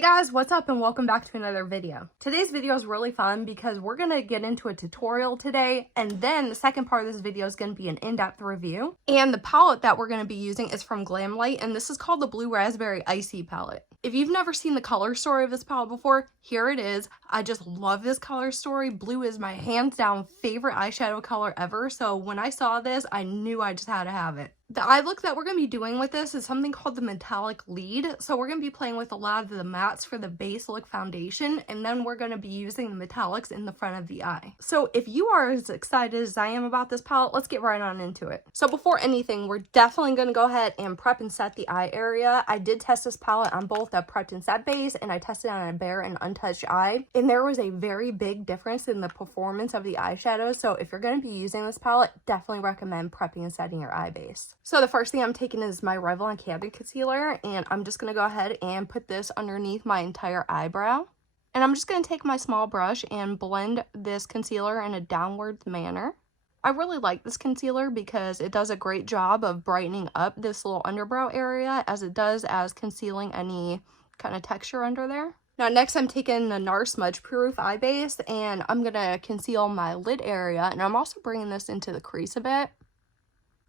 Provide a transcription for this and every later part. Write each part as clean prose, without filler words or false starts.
Hey guys, what's up and welcome back to another video. Today's video is really fun because we're going to get into a tutorial today, and then the second part of this video is going to be an in-depth review. And the palette that we're going to be using is from Glamlite, and this is called the Blue Raspberry ICEE Palette. If you've never seen the color story of this palette before, here it is. I just love this color story. Blue is my hands down favorite eyeshadow color ever, so when I saw this, I knew I just had to have it. The eye look that we're going to be doing with this is something called the metallic lead. So we're going to be playing with a lot of the mattes for the base look foundation, and then we're going to be using the metallics in the front of the eye. So if you are as excited as I am about this palette, let's get right on into it. So before anything, we're definitely going to go ahead and prep and set the eye area. I did test this palette on both a prepped and set base, and I tested on a bare and untouched eye, and there was a very big difference in the performance of the eyeshadow. So if you're going to be using this palette, definitely recommend prepping and setting your eye base. So the first thing I'm taking is my Revlon Candid Concealer, and I'm just going to go ahead and put this underneath my entire eyebrow. And I'm just going to take my small brush and blend this concealer in a downward manner. I really like this concealer because it does a great job of brightening up this little underbrow area as it does as concealing any kind of texture under there. Now next I'm taking the NARS Smudge Proof Eye Base, and I'm going to conceal my lid area, and I'm also bringing this into the crease a bit.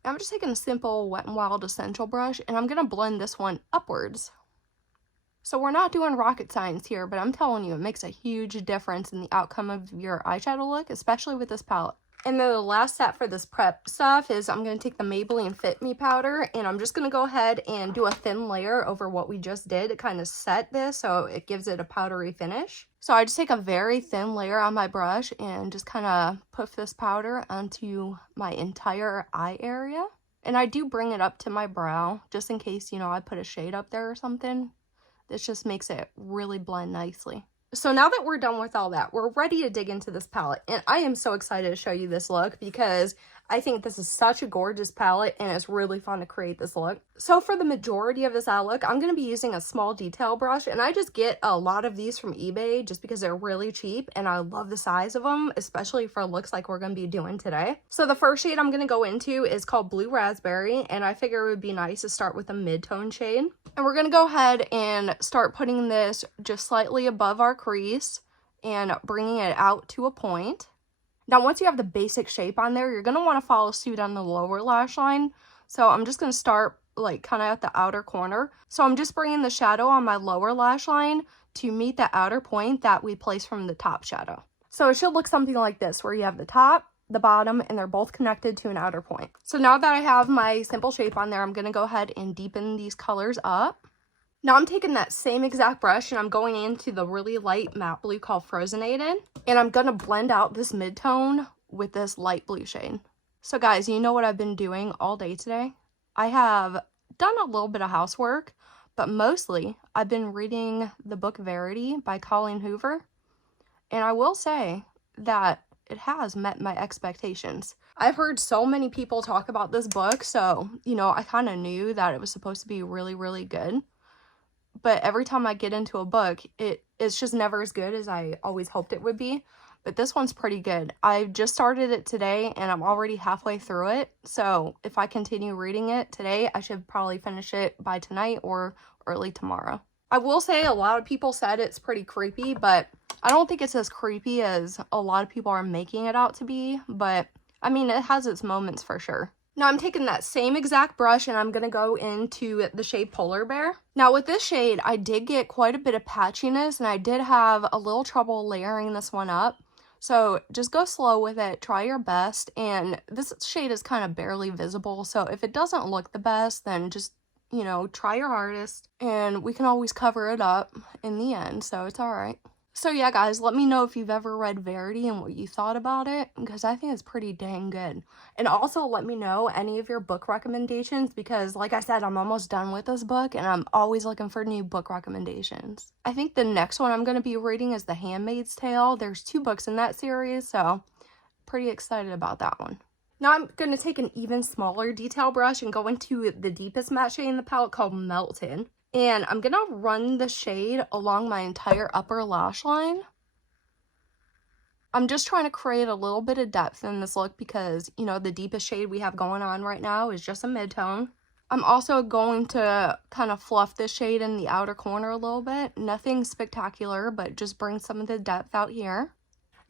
I'm just taking a simple Wet n Wild Essential brush, and I'm going to blend this one upwards. So we're not doing rocket science here, but I'm telling you, it makes a huge difference in the outcome of your eyeshadow look, especially with this palette. And then the last step for this prep stuff is I'm going to take the Maybelline Fit Me powder, and I'm just going to go ahead and do a thin layer over what we just did to kind of set this so it gives it a powdery finish. So I just take a very thin layer on my brush and just kind of put this powder onto my entire eye area. And I do bring it up to my brow just in case, you know, I put a shade up there or something. This just makes it really blend nicely. So now that we're done with all that, we're ready to dig into this palette, and I am so excited to show you this look because I think this is such a gorgeous palette and it's really fun to create this look. So for the majority of this eye look, I'm going to be using a small detail brush, and I just get a lot of these from eBay just because they're really cheap and I love the size of them, especially for looks like we're going to be doing today. So the first shade I'm going to go into is called Blue Raspberry, and I figure it would be nice to start with a mid-tone shade. And we're going to go ahead and start putting this just slightly above our crease and bringing it out to a point. Now, once you have the basic shape on there, you're going to want to follow suit on the lower lash line. So I'm just going to start like kind of at the outer corner. So I'm just bringing the shadow on my lower lash line to meet the outer point that we placed from the top shadow. So it should look something like this, where you have the top, the bottom, and they're both connected to an outer point. So now that I have my simple shape on there, I'm going to go ahead and deepen these colors up. Now I'm taking that same exact brush and I'm going into the really light matte blue called Frozenated, and I'm going to blend out this mid-tone with this light blue shade. So guys, you know what I've been doing all day today? I have done a little bit of housework, but mostly I've been reading the book Verity by Colleen Hoover, and I will say that it has met my expectations. I've heard so many people talk about this book, so, you know, I kind of knew that it was supposed to be really, really good. But every time I get into a book, it's just never as good as I always hoped it would be. But this one's pretty good. I just started it today, and I'm already halfway through it. So if I continue reading it today, I should probably finish it by tonight or early tomorrow. I will say a lot of people said it's pretty creepy, but I don't think it's as creepy as a lot of people are making it out to be. But, I mean, it has its moments for sure. Now I'm taking that same exact brush and I'm going to go into the shade Polar Bear. Now with this shade, I did get quite a bit of patchiness, and I did have a little trouble layering this one up. So just go slow with it, try your best, and this shade is kind of barely visible. So if it doesn't look the best, then just, you know, try your hardest, and we can always cover it up in the end, so it's alright. So yeah, guys, let me know if you've ever read Verity and what you thought about it, because I think it's pretty dang good. And also let me know any of your book recommendations, because like I said, I'm almost done with this book and I'm always looking for new book recommendations. I think the next one I'm going to be reading is The Handmaid's Tale. There's 2 books in that series, so pretty excited about that one. Now I'm going to take an even smaller detail brush and go into the deepest matte shade in the palette called Melted. And I'm going to run the shade along my entire upper lash line. I'm just trying to create a little bit of depth in this look because, you know, the deepest shade we have going on right now is just a mid-tone. I'm also going to kind of fluff this shade in the outer corner a little bit. Nothing spectacular, but just bring some of the depth out here.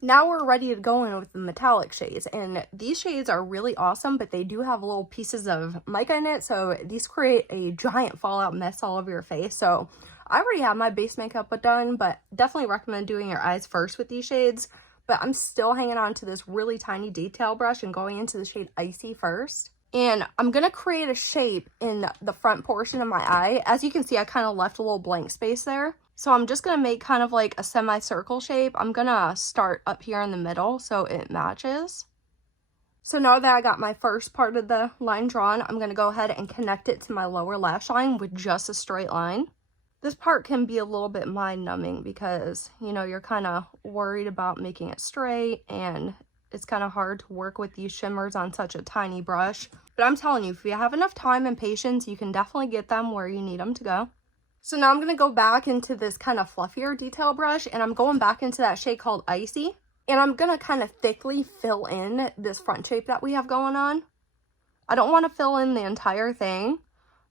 Now we're ready to go in with the metallic shades, and these shades are really awesome, but they do have little pieces of mica in it, so these create a giant fallout mess all over your face. So I already have my base makeup done, but definitely recommend doing your eyes first with these shades. But I'm still hanging on to this really tiny detail brush and going into the shade Icy first. And I'm going to create a shape in the front portion of my eye. As you can see, I kind of left a little blank space there. So I'm just going to make kind of like a semicircle shape. I'm going to start up here in the middle so it matches. So now that I got my first part of the line drawn, I'm going to go ahead and connect it to my lower lash line with just a straight line. This part can be a little bit mind-numbing because, you know, you're kind of worried about making it straight, and it's kind of hard to work with these shimmers on such a tiny brush. But I'm telling you, if you have enough time and patience, you can definitely get them where you need them to go. So now I'm going to go back into this kind of fluffier detail brush, and I'm going back into that shade called Icy. And I'm going to kind of thickly fill in this front shape that we have going on. I don't want to fill in the entire thing,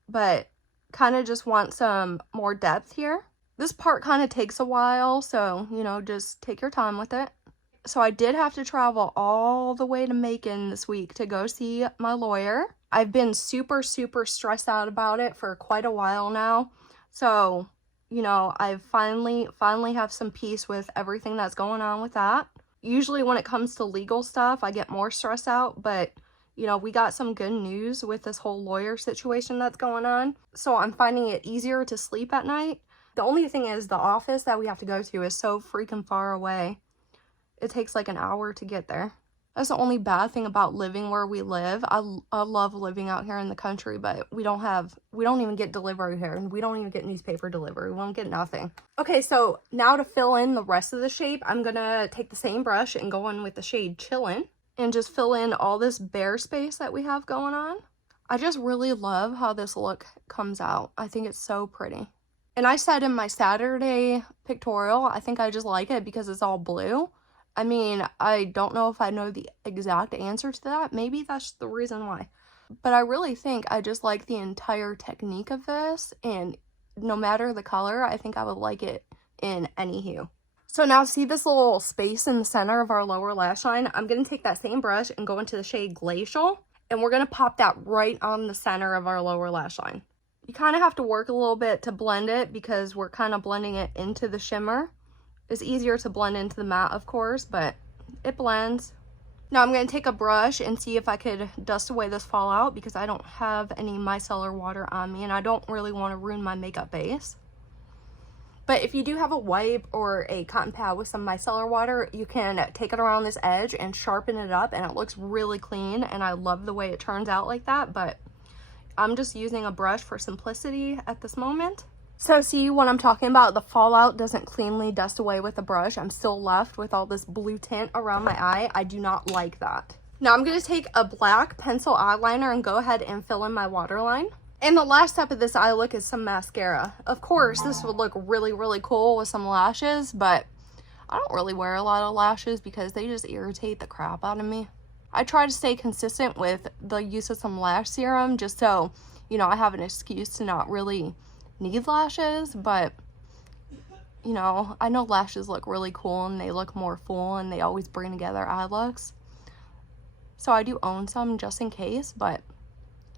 but kind of just want some more depth here. This part kind of takes a while, so, you know, just take your time with it. So I did have to travel all the way to Macon this week to go see my lawyer. I've been super stressed out about it for quite a while now. So, you know, I finally have some peace with everything that's going on with that. Usually when it comes to legal stuff, I get more stressed out, but you know, we got some good news with this whole lawyer situation that's going on. So I'm finding it easier to sleep at night. The only thing is the office that we have to go to is so freaking far away. It takes like an hour to get there. That's the only bad thing about living where we live. I love living out here in the country, but we don't even get delivery here, and we don't even get newspaper delivery. We won't get nothing. Okay, so now to fill in the rest of the shape, I'm gonna take the same brush and go in with the shade Chillin' and just fill in all this bare space that we have going on. I just really love how this look comes out. I think it's so pretty. And I said in my Saturday pictorial, I think I just like it because it's all blue. I mean, I don't know if I know the exact answer to that. Maybe that's the reason why. But I really think I just like the entire technique of this. And no matter the color, I think I would like it in any hue. So now see this little space in the center of our lower lash line? I'm going to take that same brush and go into the shade Glacial. And we're going to pop that right on the center of our lower lash line. You kind of have to work a little bit to blend it because we're kind of blending it into the shimmer. It's easier to blend into the matte, of course, but it blends. Now I'm going to take a brush and see if I could dust away this fallout because I don't have any micellar water on me and I don't really want to ruin my makeup base. But if you do have a wipe or a cotton pad with some micellar water, you can take it around this edge and sharpen it up, and it looks really clean, and I love the way it turns out like that. But I'm just using a brush for simplicity at this moment. So see what I'm talking about? The fallout doesn't cleanly dust away with the brush. I'm still left with all this blue tint around my eye. I do not like that. Now I'm going to take a black pencil eyeliner and go ahead and fill in my waterline. And the last step of this eye look is some mascara. Of course, this would look really cool with some lashes, but I don't really wear a lot of lashes because they just irritate the crap out of me. I try to stay consistent with the use of some lash serum just so, you know, I have an excuse to not really need lashes, but you know, I know lashes look really cool and they look more full and they always bring together eye looks. So I do own some just in case, but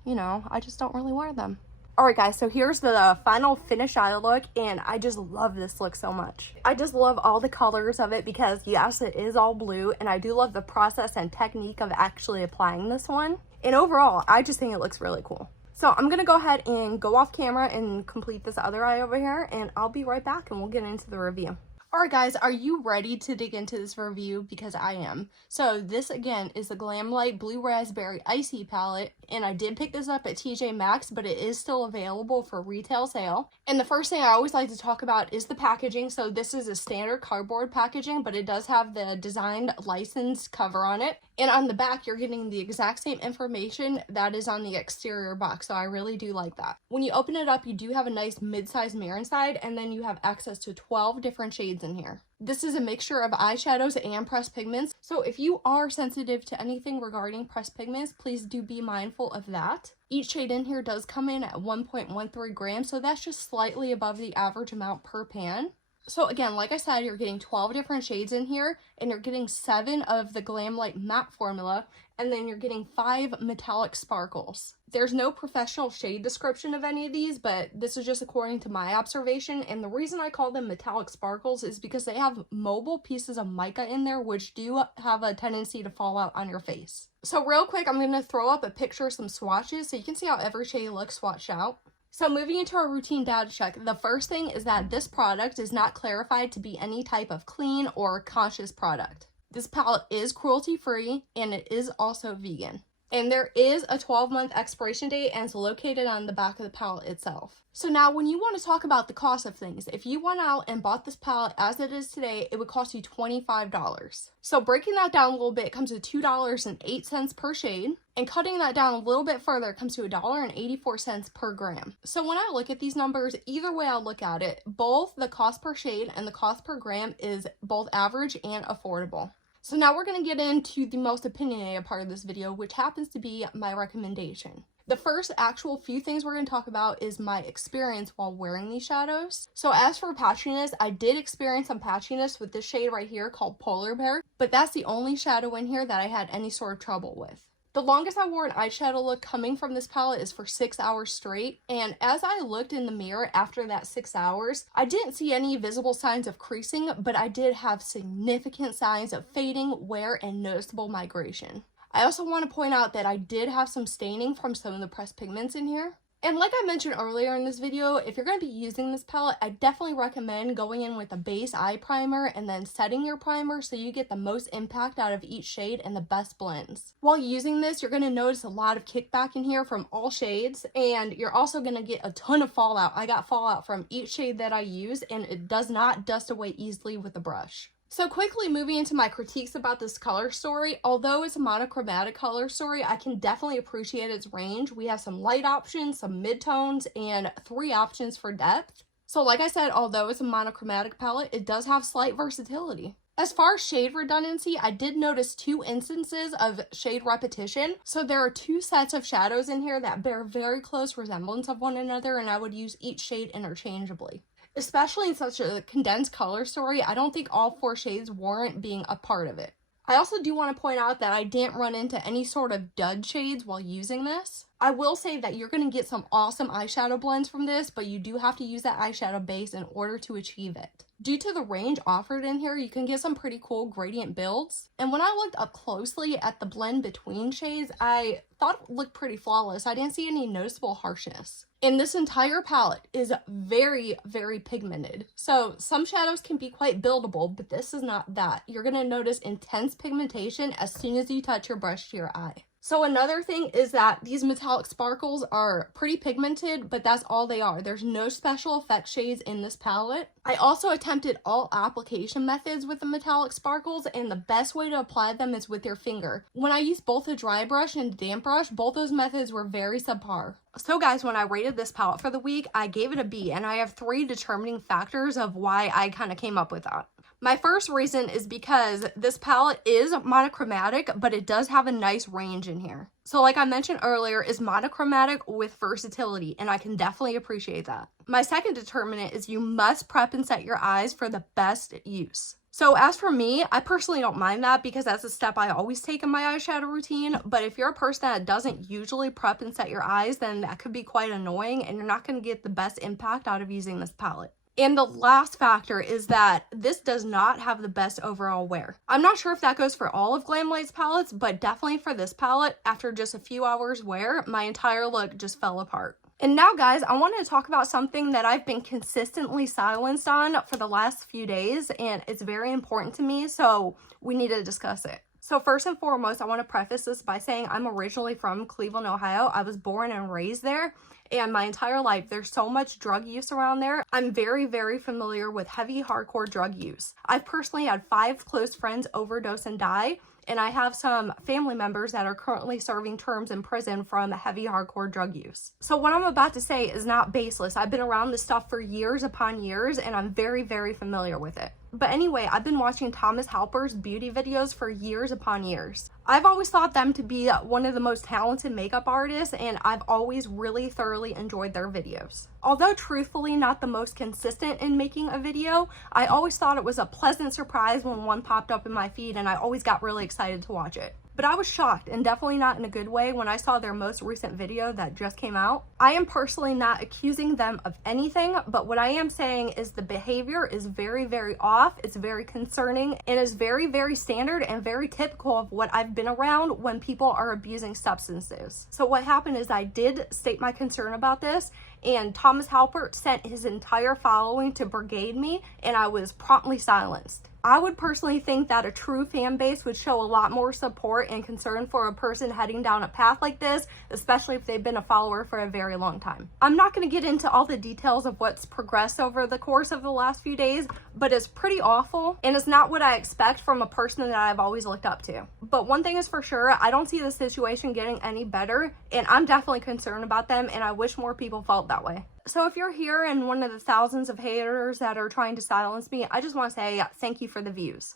you know, I just don't really wear them. Alright guys, so here's the final finished eye look, and I just love this look so much. I just love all the colors of it because yes, it is all blue, and I do love the process and technique of actually applying this one. And overall, I just think it looks really cool. So I'm gonna go ahead and go off camera and complete this other eye over here, and I'll be right back and we'll get into the review. Alright guys, are you ready to dig into this review? Because I am. So this again is the Glamlite Blue Raspberry ICEE Palette, and I did pick this up at TJ Maxx, but it is still available for retail sale. And the first thing I always like to talk about is the packaging. So this is a standard cardboard packaging, but it does have the designed licensed cover on it. And on the back, you're getting the exact same information that is on the exterior box, so I really do like that. When you open it up, you do have a nice mid-sized mirror inside, and then you have access to 12 different shades shades in here. This is a mixture of eyeshadows and pressed pigments, so if you are sensitive to anything regarding pressed pigments, please do be mindful of that. Each shade in here does come in at 1.13 grams, so that's just slightly above the average amount per pan. So again, like I said, you're getting 12 different shades in here, and you're getting 7 of the Glamlite matte formula, and then you're getting 5 metallic sparkles. There's no professional shade description of any of these, but this is just according to my observation, and the reason I call them metallic sparkles is because they have mobile pieces of mica in there, which do have a tendency to fall out on your face. So real quick, I'm going to throw up a picture of some swatches so you can see how every shade looks swatched out. So moving into our routine data check, the first thing is that this product is not clarified to be any type of clean or conscious product. This palette is cruelty-free and it is also vegan. And there is a 12-month expiration date and it's located on the back of the palette itself. So now when you want to talk about the cost of things, if you went out and bought this palette as it is today, it would cost you $25. So breaking that down a little bit, it comes to $2.08 per shade. And cutting that down a little bit further, it comes to $1.84 per gram. So when I look at these numbers, either way I look at it, both the cost per shade and the cost per gram is both average and affordable. So now we're going to get into the most opinionated part of this video, which happens to be my recommendation. The first actual few things we're going to talk about is my experience while wearing these shadows. So as for patchiness, I did experience some patchiness with this shade right here called Polar Bear, but that's the only shadow in here that I had any sort of trouble with. The longest I wore an eyeshadow look coming from this palette is for 6 hours straight, and as I looked in the mirror after that 6 hours, I didn't see any visible signs of creasing, but I did have significant signs of fading, wear, and noticeable migration. I also want to point out that I did have some staining from some of the pressed pigments in here. And like I mentioned earlier in this video, if you're going to be using this palette, I definitely recommend going in with a base eye primer and then setting your primer so you get the most impact out of each shade and the best blends. While using this, you're going to notice a lot of kickback in here from all shades, and you're also going to get a ton of fallout. I got fallout from each shade that I use, and it does not dust away easily with a brush. So quickly moving into my critiques about this color story, although it's a monochromatic color story, I can definitely appreciate its range. We have some light options, some midtones, and 3 options for depth. So like I said, although it's a monochromatic palette, it does have slight versatility. As far as shade redundancy, I did notice 2 instances of shade repetition. So there are 2 sets of shadows in here that bear very close resemblance of one another, and I would use each shade interchangeably. Especially in such a condensed color story, I don't think all 4 shades warrant being a part of it. I also do want to point out that I didn't run into any sort of dud shades while using this. I will say that you're going to get some awesome eyeshadow blends from this, but you do have to use that eyeshadow base in order to achieve it. Due to the range offered in here, you can get some pretty cool gradient builds. And when I looked up closely at the blend between shades, I thought it looked pretty flawless. I didn't see any noticeable harshness. And this entire palette is very, very pigmented. So some shadows can be quite buildable, but this is not that. You're going to notice intense pigmentation as soon as you touch your brush to your eye. So another thing is that these metallic sparkles are pretty pigmented, but that's all they are. There's no special effect shades in this palette. I also attempted all application methods with the metallic sparkles, and the best way to apply them is with your finger. When I used both a dry brush and a damp brush, both those methods were very subpar. So guys, when I rated this palette for the week, I gave it a B, and I have 3 determining factors of why I kind of came up with that. My first reason is because this palette is monochromatic, but it does have a nice range in here. So like I mentioned earlier, it's monochromatic with versatility, and I can definitely appreciate that. My second determinant is you must prep and set your eyes for the best use. So as for me, I personally don't mind that because that's a step I always take in my eyeshadow routine, but if you're a person that doesn't usually prep and set your eyes, then that could be quite annoying and you're not going to get the best impact out of using this palette. And the last factor is that this does not have the best overall wear. I'm not sure if that goes for all of Glamlite's palettes, but definitely for this palette, after just a few hours wear, my entire look just fell apart. And now guys, I wanted to talk about something that I've been consistently silenced on for the last few days, and it's very important to me, so we need to discuss it. So first and foremost, I want to preface this by saying I'm originally from Cleveland, Ohio. I was born and raised there, and my entire life there's so much drug use around there. I'm very, very familiar with heavy, hardcore drug use. I've personally had 5 close friends overdose and die, and I have some family members that are currently serving terms in prison from heavy, hardcore drug use. So what I'm about to say is not baseless. I've been around this stuff for years upon years, and I'm very, very familiar with it. But anyway, I've been watching Thomas Halbert's beauty videos for years upon years. I've always thought them to be one of the most talented makeup artists, and I've always really thoroughly enjoyed their videos. Although truthfully not the most consistent in making a video, I always thought it was a pleasant surprise when one popped up in my feed, and I always got really excited to watch it. But I was shocked, and definitely not in a good way, when I saw their most recent video that just came out. I am personally not accusing them of anything, but what I am saying is the behavior is very, very off. It's very concerning, and is very, very standard and very typical of what I've been around when people are abusing substances. So what happened is I did state my concern about this, and Thomas Halbert sent his entire following to brigade me, and I was promptly silenced. I would personally think that a true fan base would show a lot more support and concern for a person heading down a path like this, especially if they've been a follower for a very long time. I'm not going to get into all the details of what's progressed over the course of the last few days, but it's pretty awful, and it's not what I expect from a person that I've always looked up to. But one thing is for sure, I don't see the situation getting any better, and I'm definitely concerned about them, and I wish more people felt that way. So if you're here and one of the thousands of haters that are trying to silence me, I just want to say thank you for the views.